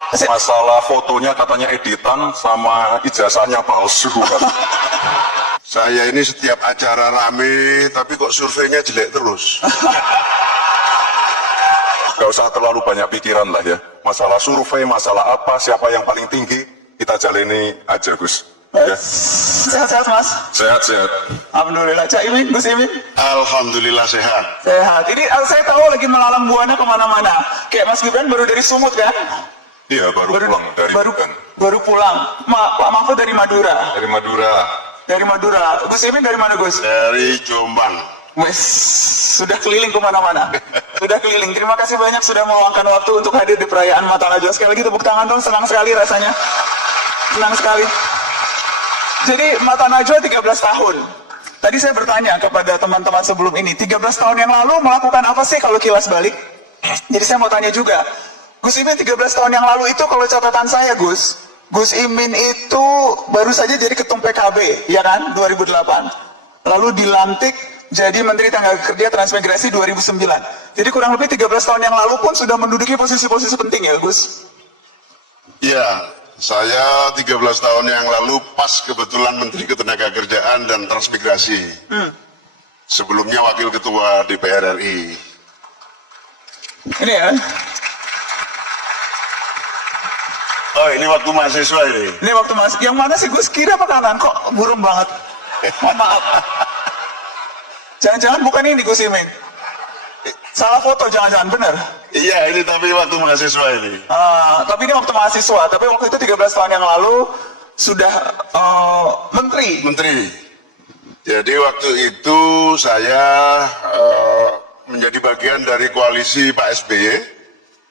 Masalah fotonya katanya editan sama ijazahnya palsu. Saya ini setiap acara rame, tapi kok surveinya jelek terus. Gak usah terlalu banyak pikiran lah ya. Masalah survei, masalah apa, siapa yang paling tinggi, kita jalani aja Gus. Ya. Sehat-sehat Mas? Sehat-sehat. Alhamdulillah. Cak Imin, Gus Imin? Alhamdulillah sehat. Sehat. Ini saya tahu lagi melalang buana kemana-mana. Kayak Mas Gibran baru dari Sumut kan? Iya, baru pulang dari Medan. Baru pulang. Pak Mahfud dari Madura. Dari Madura. Dari Madura. Gus Imin dari mana Gus? Dari Jombang. Wes, sudah keliling kemana-mana. Sudah keliling. Terima kasih banyak sudah meluangkan waktu untuk hadir di perayaan Mata Najwa. Sekali lagi tepuk tangan dong, senang sekali rasanya. Senang sekali. Jadi Mata Najwa 13 tahun. Tadi saya bertanya kepada teman-teman sebelum ini, 13 tahun yang lalu melakukan apa sih kalau kilas balik? Jadi saya mau tanya juga, Gus Imin 13 tahun yang lalu itu kalau catatan saya Gus Imin itu baru saja jadi ketum PKB, ya kan, 2008. Lalu dilantik jadi Menteri Tenaga Kerja Transmigrasi 2009. Jadi kurang lebih 13 tahun yang lalu pun sudah menduduki posisi-posisi penting ya Gus? Iya, saya 13 tahun yang lalu pas kebetulan Menteri Ketenagakerjaan dan Transmigrasi. Sebelumnya Wakil Ketua DPR RI. Ini ya, Oh, ini waktu mahasiswa ini. ini waktu Mas, yang mana sih Gus? Kiri apa kanan? Kok burem banget? Mohon maaf. Jangan-jangan bukan ini Gus Imin. Salah foto jangan-jangan, benar? Iya, ini tapi waktu mahasiswa ini. Tapi ini waktu mahasiswa, tapi waktu itu 13 tahun yang lalu sudah menteri. Menteri. Jadi waktu itu saya menjadi bagian dari koalisi Pak SBY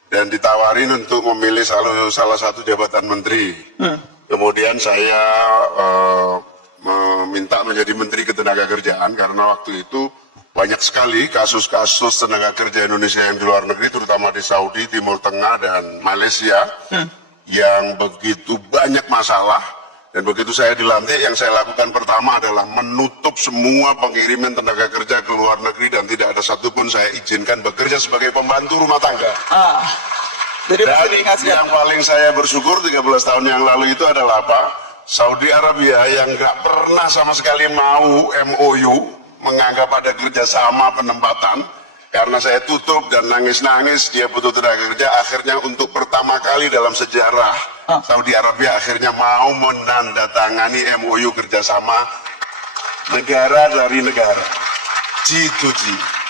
dan ditawarin untuk memilih salah satu jabatan menteri. Kemudian saya meminta menjadi Menteri Ketenagakerjaan karena waktu itu banyak sekali kasus-kasus tenaga kerja Indonesia yang di luar negeri, terutama di Saudi, Timur Tengah, dan Malaysia, yang begitu banyak masalah. Dan begitu saya dilantik, yang saya lakukan pertama adalah menutup semua pengiriman tenaga kerja ke luar negeri dan tidak ada satupun saya izinkan bekerja sebagai pembantu rumah tangga. Jadi Dan yang paling saya bersyukur 13 tahun yang lalu itu adalah apa? Saudi Arabia yang nggak pernah sama sekali mau MOU, menganggap ada kerjasama penempatan, karena saya tutup dan nangis-nangis dia butuh tenaga kerja, akhirnya untuk pertama kali dalam sejarah Saudi Arabia akhirnya mau menandatangani MOU kerjasama negara dari negara. G2G.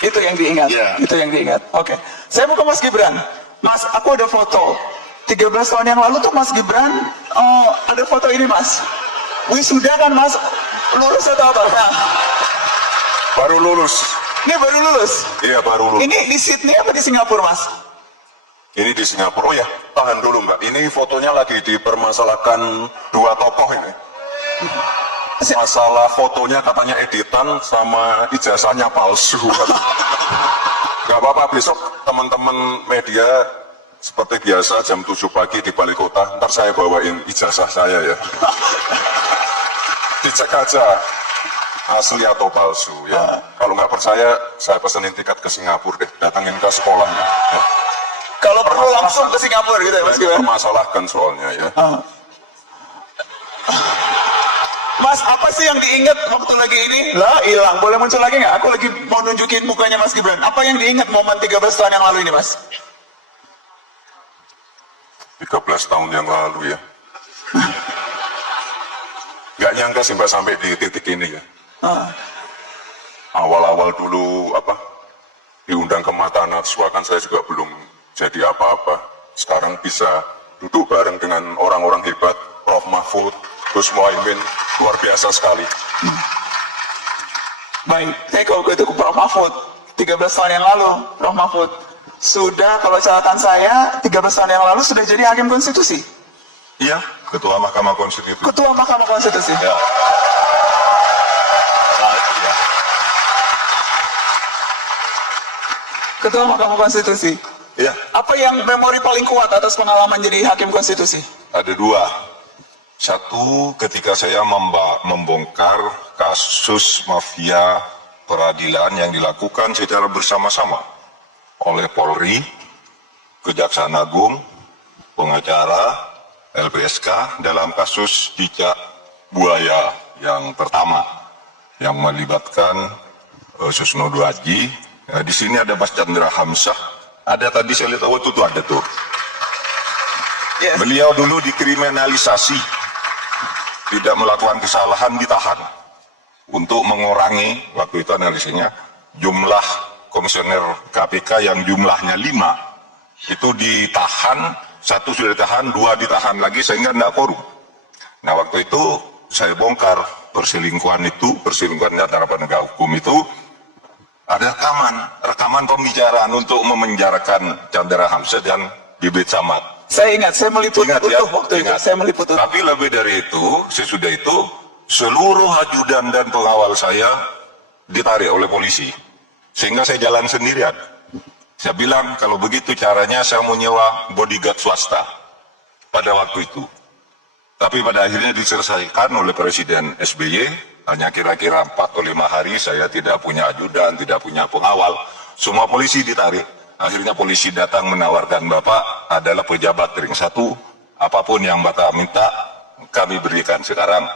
itu yang diingat, itu yang diingat. Oke, saya mau ke Mas Gibran. Mas, aku ada foto 13 tahun yang lalu tuh Mas Gibran, ada foto ini Mas. Wisuda kan Mas, lulus atau apa? Nah, Baru lulus. ini baru lulus. Iya, baru lulus. Ini di Sydney apa di Singapura Mas? Ini di Singapura. Oh ya, tahan dulu Mbak. Ini fotonya lagi dipermasalahkan dua tokoh ini. Masalah fotonya katanya editan sama ijazahnya palsu. Gak apa-apa, besok teman-teman media seperti biasa jam 7 pagi di Balai Kota. Ntar saya bawain ijazah saya ya. Dicek aja asli atau palsu ya. Kalau nggak percaya, saya pesenin tiket ke Singapura deh. Datangin ke sekolahnya. Ya. Kalau perlu langsung ke Singapura gitu ya Mas Gibran? Permasalahkan soalnya ya. Mas, apa sih yang diingat waktu lagi ini? Lah, hilang. Boleh muncul lagi nggak? Aku lagi mau nunjukin mukanya Mas Gibran. Apa yang diingat momen 13 tahun yang lalu ini, Mas? 13 tahun yang lalu ya. Nggak nyangka sih Mbak sampai di titik ini ya. Awal-awal dulu diundang ke Mata Najwa kan saya juga belum jadi apa-apa. Sekarang bisa duduk bareng dengan orang-orang hebat, Prof. Mahfud, Gus Muhaimin, luar biasa sekali. Baik, saya kalau itu ke Prof. Mahfud, 13 tahun yang lalu, Prof. Mahfud sudah, kalau catatan saya, 13 tahun yang lalu sudah jadi Hakim Konstitusi. Iya, Ketua Mahkamah Konstitusi. Ketua Mahkamah Konstitusi. Ya. Nah, iya. Ketua Mahkamah Konstitusi. Iya. Apa yang memori paling kuat atas pengalaman jadi Hakim Konstitusi? Ada dua. Satu, ketika saya membongkar kasus mafia peradilan yang dilakukan secara bersama-sama oleh Polri, Kejaksaan Agung, pengacara LPSK dalam kasus cicak buaya yang pertama yang melibatkan Susno Duaji. Di sini ada Mas Chandra Hamzah. Ada tadi saya lihat, oh itu tuh ada tuh. Yes. Beliau dulu dikriminalisasi, tidak melakukan kesalahan ditahan. Untuk mengurangi, waktu itu analisanya, jumlah komisioner KPK yang jumlahnya 5, itu ditahan, 1 sudah ditahan, 2 ditahan lagi sehingga tidak korup. Nah waktu itu saya bongkar perselingkuhan di antara penegak hukum itu, ada rekaman pembicaraan untuk memenjarakan Chandra Hamzah dan Bibit Samad. Saya ingat, saya meliput Ingat, utuh ya? waktu itu. Ingat. Saya meliput utuh. Tapi lebih dari itu, sesudah itu, seluruh ajudan dan pengawal saya ditarik oleh polisi. Sehingga saya jalan sendirian. Saya bilang, kalau begitu caranya saya mau nyewa bodyguard swasta pada waktu itu. Tapi pada akhirnya diselesaikan oleh Presiden SBY, hanya kira-kira 4 atau 5 hari saya tidak punya ajudan, tidak punya pengawal. Semua polisi ditarik. Akhirnya polisi datang menawarkan, Bapak adalah pejabat ring 1, apapun yang Bapak minta kami berikan sekarang.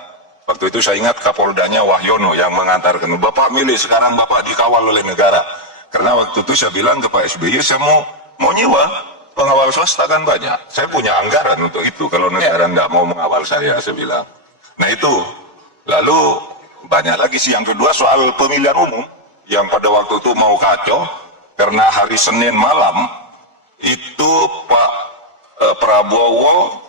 Waktu itu saya ingat Kapoldanya Wahyono yang mengantarkan, Bapak milih sekarang Bapak dikawal oleh negara. Karena waktu itu saya bilang ke Pak SBY, saya mau nyewa pengawal swasta kan banyak. Saya punya anggaran untuk itu, kalau negara tidak mau mengawal saya bilang. Nah itu, lalu banyak lagi sih. Yang kedua soal pemilihan umum, yang pada waktu itu mau kacau, karena hari Senin malam, itu Pak Prabowo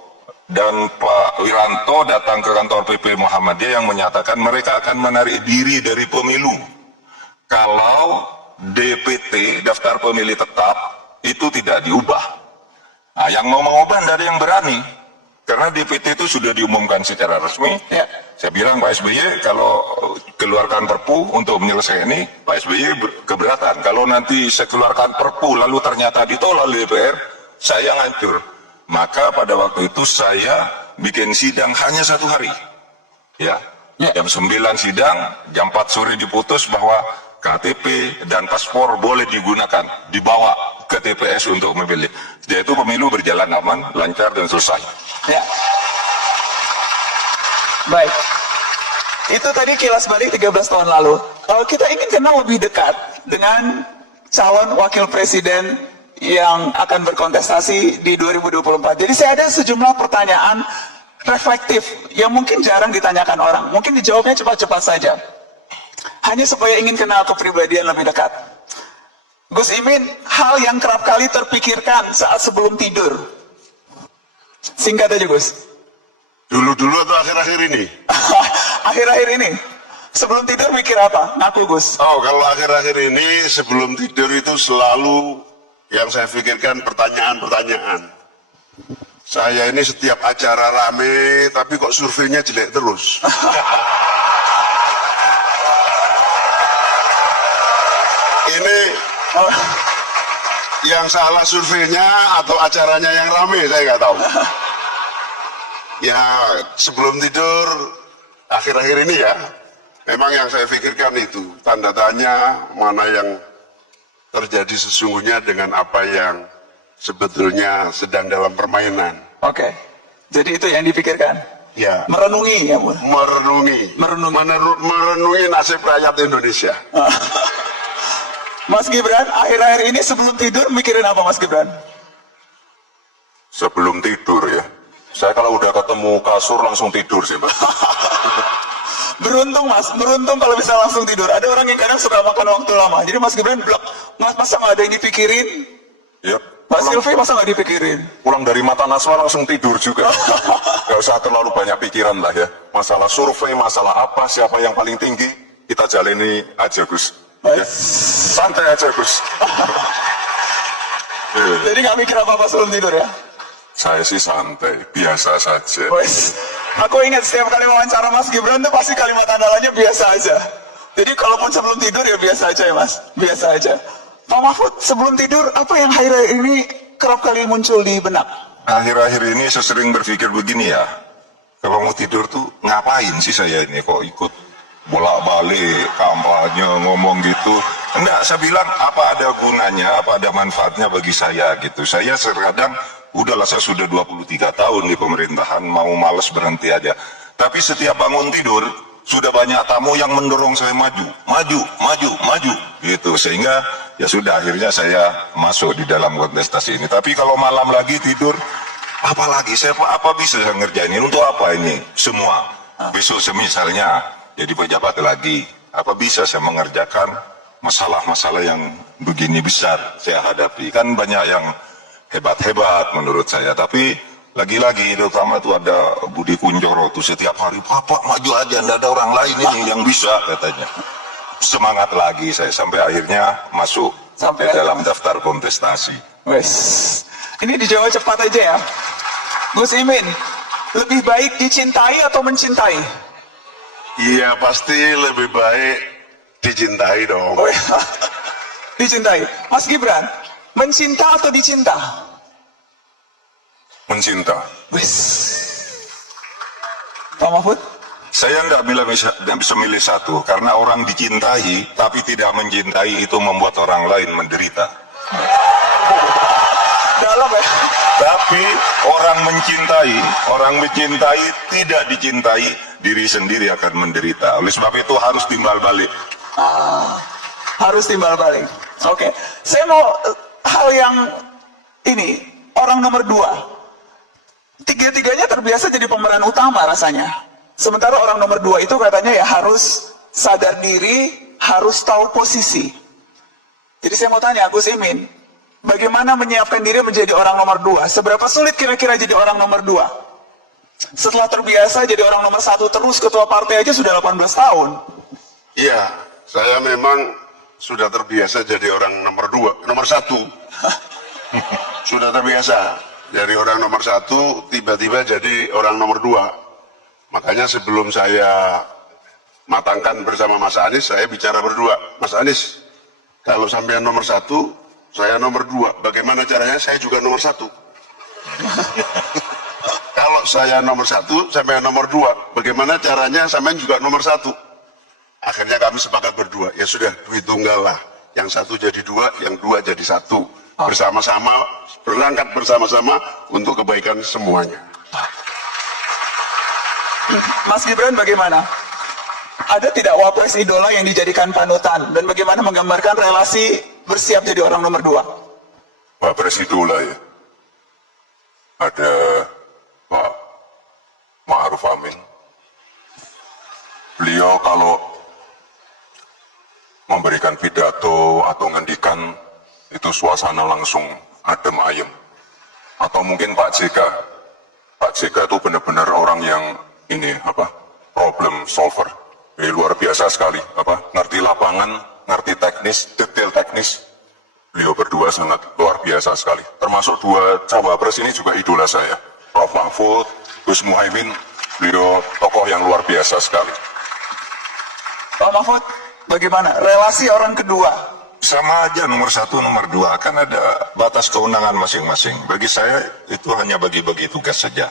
dan Pak Wiranto datang ke kantor PP Muhammadiyah yang menyatakan mereka akan menarik diri dari pemilu. Kalau DPT, daftar pemilih tetap, itu tidak diubah. Nah, yang mau mengubah tidak ada yang berani. Karena DPT itu sudah diumumkan secara resmi. Ya. Saya bilang Pak SBY kalau keluarkan perpu untuk menyelesaikan ini, Pak SBY keberatan. Kalau nanti saya keluarkan perpu lalu ternyata ditolak oleh DPR, saya ngancur. Maka pada waktu itu saya bikin sidang hanya 1 hari. Ya. Jam 9 sidang, jam 4 sore diputus bahwa KTP dan paspor boleh digunakan, dibawa ke TPS untuk memilih. Jadi itu pemilu berjalan aman, lancar dan selesai. Ya. Baik. Itu tadi kilas balik 13 tahun lalu. Kalau kita ingin kenal lebih dekat dengan calon wakil presiden yang akan berkontestasi di 2024. Jadi saya ada sejumlah pertanyaan reflektif yang mungkin jarang ditanyakan orang. Mungkin dijawabnya cepat-cepat saja. Hanya supaya ingin kenal kepribadian lebih dekat. Gus Imin, hal yang kerap kali terpikirkan saat sebelum tidur. Singkat aja Gus. Dulu-dulu atau akhir-akhir ini? Akhir-akhir ini. Sebelum tidur mikir apa? Ngaku Gus. Oh, kalau akhir-akhir ini sebelum tidur itu selalu yang saya pikirkan pertanyaan-pertanyaan. Saya ini setiap acara rame, tapi kok surveinya jelek terus. Ini yang salah surveinya atau acaranya yang rame, saya nggak tahu. Ya, sebelum tidur, akhir-akhir ini ya, memang yang saya pikirkan itu, tanda tanya mana yang terjadi sesungguhnya dengan apa yang sebetulnya sedang dalam permainan. Oke. Jadi itu yang dipikirkan. Ya, Merenungi ya, Bu. merenungi nasib rakyat Indonesia. Mas Gibran, akhir-akhir ini sebelum tidur mikirin apa Mas Gibran? Sebelum tidur ya, saya kalau udah ketemu kasur langsung tidur sih Pak. Beruntung Mas, beruntung kalau bisa langsung tidur. Ada orang yang kadang suka makan waktu lama. Jadi Mas Gibran blok, Mas masa nggak ada yang dipikirin? Ya, Mas Silvi masa nggak dipikirin? pulang dari Mata Naswa langsung tidur juga. Gak usah terlalu banyak pikiran lah ya. Masalah survei, masalah apa, siapa yang paling tinggi, kita jalani aja Gus. Ya. Santai aja Gus. Jadi nggak mikir apa-apa sebelum tidur ya? Saya sih santai, biasa saja. Wes, aku ingat setiap kali wawancara Mas Gibran tuh pasti kalimat andalannya biasa aja. Jadi kalaupun sebelum tidur ya biasa aja ya Mas, biasa aja. Pak Mahfud, sebelum tidur apa yang akhir-akhir ini kerap kali muncul di benak? Akhir-akhir ini saya sering berpikir begini ya, kalau mau tidur tuh ngapain sih saya ini kok ikut bolak-balik kampanye ngomong gitu. Enggak, saya bilang apa ada gunanya, apa ada manfaatnya bagi saya gitu. Saya terkadang udahlah saya sudah 23 tahun di pemerintahan, mau males berhenti aja. Tapi setiap bangun tidur, sudah banyak tamu yang mendorong saya maju, gitu. Sehingga ya sudah, akhirnya saya masuk di dalam kontestasi ini. Tapi kalau malam lagi tidur, apalagi apa bisa saya ngerjain ini, untuk apa ini semua? Besok semisalnya jadi pejabat lagi, apa bisa saya mengerjakan masalah-masalah yang begini besar saya hadapi? Kan banyak yang hebat-hebat menurut saya, tapi lagi-lagi terutama itu ada Budi Kunjoro tuh setiap hari, "Bapak maju aja, tidak ada orang lain ini yang bisa," katanya. Semangat lagi saya sampai akhirnya masuk Sampai ke dalam daftar kontestasi. Wes, ini dijawab cepat aja ya. Gus Imin, lebih baik dicintai atau mencintai? Iya, pasti lebih baik dicintai dong. Oh, ya. Dicintai. Mas Gibran, mencinta atau dicinta? Mencinta. Wes. Pak Mahfud? Saya nggak bisa milih satu, karena orang dicintai tapi tidak mencintai itu membuat orang lain menderita. Dalam ya. Tapi orang mencintai tidak dicintai, diri sendiri akan menderita. Oleh sebab itu harus timbal balik. Harus timbal balik. Oke. Saya mau hal yang ini, orang nomor 2. Tiga-tiganya terbiasa jadi pemeran utama rasanya. Sementara orang nomor 2 itu katanya ya harus sadar diri, harus tahu posisi. Jadi saya mau tanya Gus Imin, bagaimana menyiapkan diri menjadi orang nomor 2? Seberapa sulit kira-kira jadi orang nomor 2? Setelah terbiasa jadi orang nomor 1 terus, ketua partai aja sudah 18 tahun. Iya, saya memang sudah terbiasa jadi orang nomor 1. Sudah terbiasa dari orang nomor 1 tiba-tiba jadi orang nomor 2. Makanya sebelum saya matangkan bersama Mas Anies, saya bicara berdua. Mas Anies, kalau sampean nomor 1, saya nomor 2. Bagaimana caranya? Saya juga nomor 1. Kalau saya nomor 1, sampean nomor 2. Bagaimana caranya? Sampean juga nomor 1. Akhirnya kami sepakat berdua. Ya sudah, duit tunggal lah. Yang 1 jadi 2, yang 2 jadi 1. Bersama-sama, berangkat bersama-sama untuk kebaikan semuanya. Mas Gibran bagaimana? Ada tidak wapres idola yang dijadikan panutan? Dan bagaimana menggambarkan relasi bersiap jadi orang nomor 2? Wapres idola ya. Ada Pak Ma'ruf Amin. Beliau kalau memberikan pidato atau ngendikan itu suasana langsung adem ayem. Atau mungkin Pak JK. Pak JK itu benar-benar orang yang problem solver. Luar biasa sekali, ngerti lapangan, ngerti teknis, detail teknis. Beliau berdua sangat luar biasa sekali. Termasuk 2 cawapres ini juga idola saya. Prof. Mahfud, Gus Muhaimin, beliau tokoh yang luar biasa sekali. Pak Mahfud, bagaimana relasi orang kedua? Sama aja nomor 1, nomor 2, kan ada batas kewenangan masing-masing. Bagi saya itu hanya bagi-bagi tugas saja.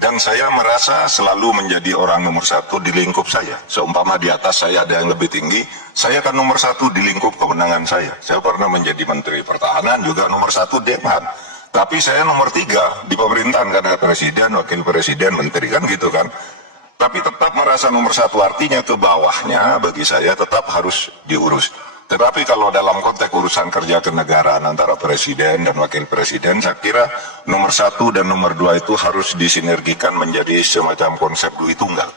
Dan saya merasa selalu menjadi orang nomor 1 di lingkup saya. Seumpama di atas saya ada yang lebih tinggi, saya kan nomor 1 di lingkup kewenangan saya. Saya pernah menjadi Menteri Pertahanan, juga nomor 1 Demhan. Tapi saya nomor 3 di pemerintahan, karena Presiden, Wakil Presiden, Menteri, kan gitu kan. Tapi tetap merasa nomor 1, artinya ke bawahnya bagi saya tetap harus diurus. Tetapi kalau dalam konteks urusan kerja kenegaraan antara Presiden dan Wakil Presiden, saya kira nomor 1 dan nomor 2 itu harus disinergikan menjadi semacam konsep duit tunggal.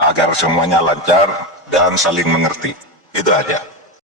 Agar semuanya lancar dan saling mengerti. Itu aja.